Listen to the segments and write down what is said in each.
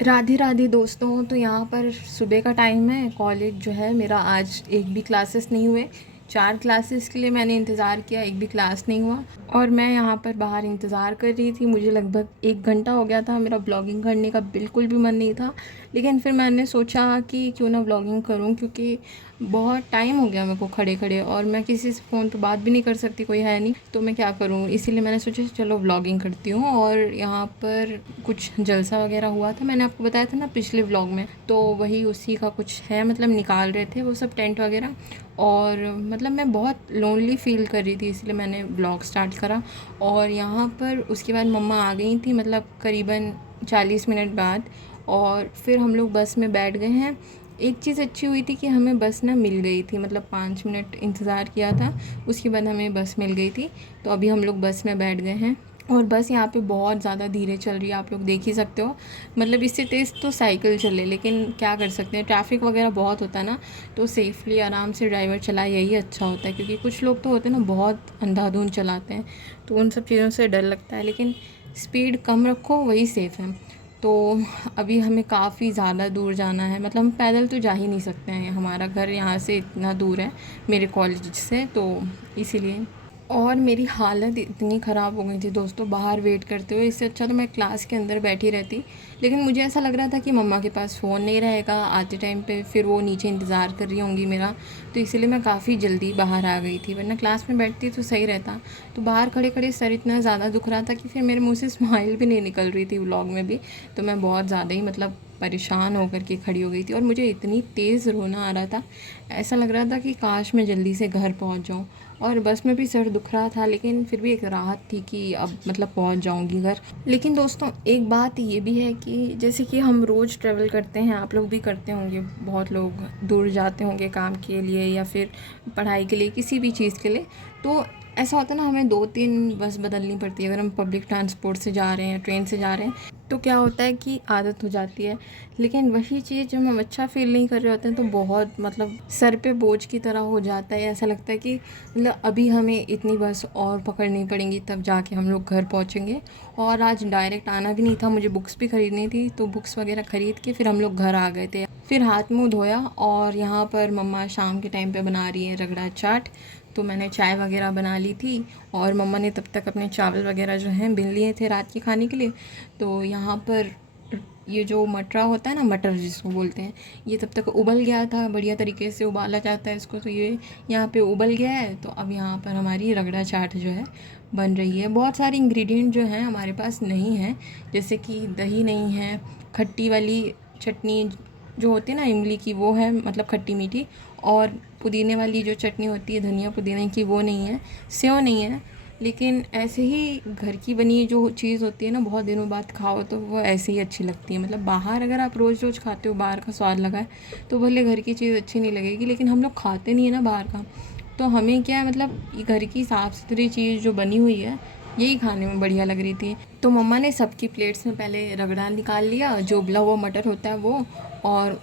राधे राधे दोस्तों। तो यहाँ पर सुबह का टाइम है। कॉलेज जो है मेरा, आज एक भी क्लासेस नहीं हुए। 4 क्लासेस के लिए मैंने इंतज़ार किया, एक भी क्लास नहीं हुआ। और मैं यहाँ पर बाहर इंतज़ार कर रही थी। मुझे लगभग 1 घंटा हो गया था। मेरा ब्लॉगिंग करने का बिल्कुल भी मन नहीं था, लेकिन फिर मैंने सोचा कि क्यों ना ब्लॉगिंग करूँ, क्योंकि बहुत टाइम हो गया मेरे को खड़े खड़े, और मैं किसी से फ़ोन पे बात भी नहीं कर सकती, कोई है नहीं, तो मैं क्या करूँ। इसीलिए मैंने सोचा चलो व्लॉगिंग करती हूँ। और यहाँ पर कुछ जलसा वगैरह हुआ था, मैंने आपको बताया था ना पिछले व्लॉग में, तो वही उसी का कुछ है। मतलब निकाल रहे थे वो सब टेंट वगैरह, और मतलब मैं बहुत लोनली फ़ील कर रही थी, इसलिए मैंने व्लॉग स्टार्ट करा। और यहाँ पर उसके बाद मम्मा आ गई थी, मतलब करीबन 40 मिनट बाद। और फिर हम लोग बस में बैठ गए हैं। एक चीज़ अच्छी हुई थी कि हमें बस ना मिल गई थी, मतलब 5 मिनट इंतज़ार किया था, उसके बाद हमें बस मिल गई थी। तो अभी हम लोग बस में बैठ गए हैं। और बस यहाँ पे बहुत ज़्यादा धीरे चल रही है, आप लोग देख ही सकते हो। मतलब इससे तेज़ तो साइकिल चले, लेकिन क्या कर सकते हैं, ट्रैफिक वगैरह बहुत होता है ना, तो सेफ़ली आराम से ड्राइवर चलाए, यही अच्छा होता है। क्योंकि कुछ लोग तो होते हैं ना, बहुत अंधाधुंध चलाते हैं, तो उन सब चीज़ों से डर लगता है। लेकिन स्पीड कम रखो, वही सेफ़ है। तो अभी हमें काफ़ी ज़्यादा दूर जाना है, मतलब हम पैदल तो जा ही नहीं सकते हैं, हमारा घर यहाँ से इतना दूर है मेरे कॉलेज से, तो इसीलिए। और मेरी हालत इतनी ख़राब हो गई थी दोस्तों बाहर वेट करते हुए। इससे अच्छा तो मैं क्लास के अंदर बैठी रहती, लेकिन मुझे ऐसा लग रहा था कि मम्मा के पास फ़ोन नहीं रहेगा आते टाइम पे, फिर वो नीचे इंतज़ार कर रही होंगी मेरा, तो इसीलिए मैं काफ़ी जल्दी बाहर आ गई थी। वरना क्लास में बैठती तो सही रहता। तो बाहर खड़े खड़े सर इतना ज़्यादा दुख रहा था कि फिर मेरे मुँह से स्माइल भी नहीं निकल रही थी व्लॉग में भी। तो मैं बहुत ज़्यादा ही मतलब परेशान होकर के खड़ी हो गई थी, और मुझे इतनी तेज़ रोना आ रहा था, ऐसा लग रहा था कि काश मैं जल्दी से घर पहुंच जाऊं। और बस में भी सर दुख रहा था, लेकिन फिर भी एक राहत थी कि अब मतलब पहुंच जाऊंगी घर। लेकिन दोस्तों एक बात ये भी है कि जैसे कि हम रोज़ ट्रैवल करते हैं, आप लोग भी करते होंगे, बहुत लोग दूर जाते होंगे काम के लिए या फिर पढ़ाई के लिए, किसी भी चीज़ के लिए। तो ऐसा होता है ना, हमें 2-3 बस बदलनी पड़ती है अगर हम पब्लिक ट्रांसपोर्ट से जा रहे हैं, ट्रेन से जा रहे हैं, तो क्या होता है कि आदत हो जाती है। लेकिन वही चीज़ जब हम अच्छा फ़ील नहीं कर रहे होते हैं, तो बहुत मतलब सर पे बोझ की तरह हो जाता है। ऐसा लगता है कि मतलब अभी हमें इतनी बस और पकड़नी पड़ेंगी, तब जाके हम लोग घर पहुँचेंगे। और आज डायरेक्ट आना भी नहीं था, मुझे बुक्स भी ख़रीदनी थी, तो बुक्स वगैरह ख़रीद के फिर हम लोग घर आ गए थे। फिर हाथ मुँह धोया, और यहाँ पर मम्मा शाम के टाइम पे बना रही हैं रगड़ा चाट, तो मैंने चाय वगैरह बना ली थी। और मम्मा ने तब तक अपने चावल वगैरह जो हैं बिन लिए थे रात के खाने के लिए। तो यहाँ पर ये जो मटरा होता है ना, मटर जिसको बोलते हैं, ये तब तक उबल गया था, बढ़िया तरीके से उबाला जाता है इसको, तो ये यहाँ पे उबल गया है। तो अब यहाँ पर हमारी रगड़ा चाट जो है बन रही है। बहुत सारे इंग्रेडिएंट जो हैं हमारे पास नहीं हैं, जैसे कि दही नहीं है, खट्टी वाली चटनी जो होती है ना इमली की, वो है, मतलब खट्टी मीठी। और पुदीने वाली जो चटनी होती है धनिया पुदीने की, वो नहीं है। सेव नहीं है। लेकिन ऐसे ही घर की बनी जो चीज़ होती है ना, बहुत दिनों बाद खाओ तो वो ऐसे ही अच्छी लगती है। मतलब बाहर अगर आप रोज़ रोज़ खाते हो, बाहर का स्वाद लगा है, तो भले घर की चीज़ अच्छी नहीं लगेगी, लेकिन हम लोग खाते नहीं है ना बाहर का, तो हमें क्या है, मतलब ये घर की साफ़ सुथरी चीज़ जो बनी हुई है, यही खाने में बढ़िया लग रही थी। तो मम्मा ने सबकी प्लेट्स में पहले रगड़ा निकाल लिया, जो उबला हुआ मटर होता है वो। और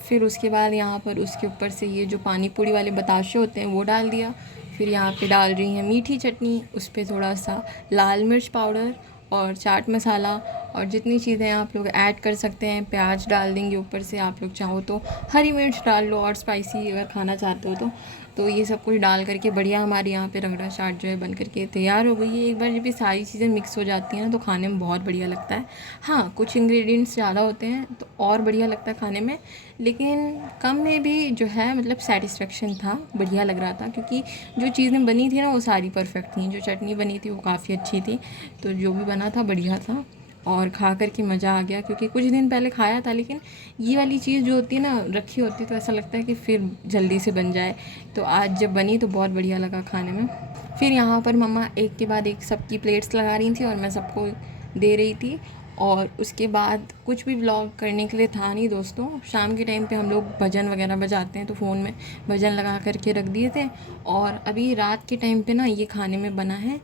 फिर उसके बाद यहाँ पर उसके ऊपर से ये जो पानी पूरी वाले बताशे होते हैं वो डाल दिया। फिर यहाँ पे डाल रही हैं मीठी चटनी, उस पर थोड़ा सा लाल मिर्च पाउडर और चाट मसाला, और जितनी चीज़ें आप लोग ऐड कर सकते हैं। प्याज डाल देंगे ऊपर से, आप लोग चाहो तो हरी मिर्च डाल लो, और स्पाइसी अगर खाना चाहते हो तो ये सब कुछ डाल करके बढ़िया हमारे यहाँ पे रगड़ा चाट जो है बन करके तैयार हो गई है। एक बार जब ये सारी चीज़ें मिक्स हो जाती हैं ना, तो खाने में बहुत बढ़िया लगता है। हाँ, कुछ इंग्रेडिएंट्स ज़्यादा होते हैं तो और बढ़िया लगता है खाने में, लेकिन कम में भी जो है मतलब सेटिस्फेक्शन था, बढ़िया लग रहा था। क्योंकि जो चीज़ें बनी थी ना वो सारी परफेक्ट थी, जो चटनी बनी थी वो काफ़ी अच्छी थी, तो जो भी बना था बढ़िया था। और खा कर के मज़ा आ गया, क्योंकि कुछ दिन पहले खाया था, लेकिन ये वाली चीज़ जो होती है ना रखी होती है, तो ऐसा लगता है कि फिर जल्दी से बन जाए। तो आज जब बनी तो बहुत बढ़िया लगा खाने में। फिर यहाँ पर मम्मा एक के बाद एक सबकी प्लेट्स लगा रही थी, और मैं सबको दे रही थी। और उसके बाद कुछ भी व्लॉग करने के लिए था नहीं दोस्तों। शाम के टाइम पे हम लोग भजन वगैरह बजाते हैं, तो फ़ोन में भजन लगा करके रख दिए थे। और अभी रात के टाइम पे ना ये खाने में बना है,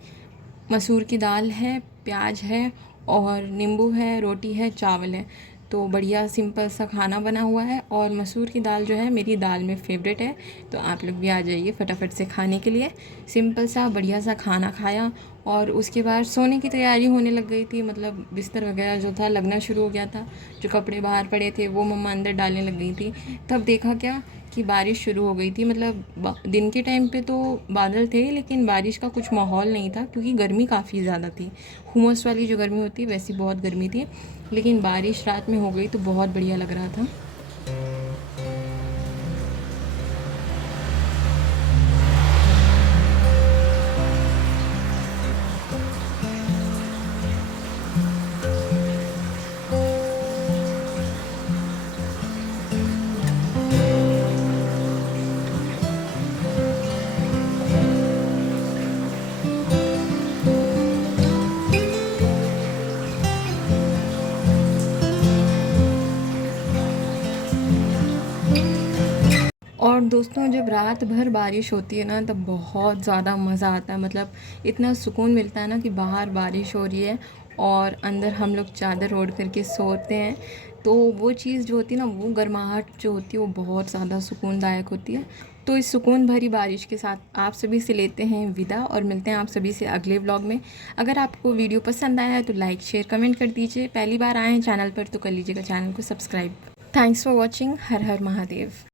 मसूर की दाल है, प्याज है, और नींबू है, रोटी है, चावल है। तो बढ़िया सिंपल सा खाना बना हुआ है और मसूर की दाल जो है मेरी दाल में फ़ेवरेट है। तो आप लोग भी आ जाइए फटाफट से खाने के लिए। सिंपल सा बढ़िया सा खाना खाया और उसके बाद सोने की तैयारी होने लग गई थी, मतलब बिस्तर वगैरह जो था लगना शुरू हो गया था। जो कपड़े बाहर पड़े थे वो मम्मा अंदर डालने लग गई थी। तब देखा क्या कि बारिश शुरू हो गई थी। मतलब दिन के टाइम पे तो बादल थे लेकिन बारिश का कुछ माहौल नहीं था, क्योंकि गर्मी काफ़ी ज़्यादा थी। हुमस वाली जो गर्मी होती है वैसी बहुत गर्मी थी। लेकिन बारिश रात में हो गई तो बहुत बढ़िया लग रहा था। और दोस्तों जब रात भर बारिश होती है ना तब बहुत ज़्यादा मज़ा आता है। मतलब इतना सुकून मिलता है ना कि बाहर बारिश हो रही है और अंदर हम लोग चादर ओढ़ करके सोते हैं। तो वो चीज़ जो होती है ना, वो गर्माहट जो होती है वो बहुत ज़्यादा सुकूनदायक होती है। तो इस सुकून भरी बारिश के साथ आप सभी से लेते हैं विदा और मिलते हैं आप सभी से अगले व्लॉग में। अगर आपको वीडियो पसंद आया है तो लाइक शेयर कमेंट कर दीजिए। पहली बार आए हैं चैनल पर तो कर लीजिएगा चैनल को subscribe. Thanks for watching. Her her Mahadev.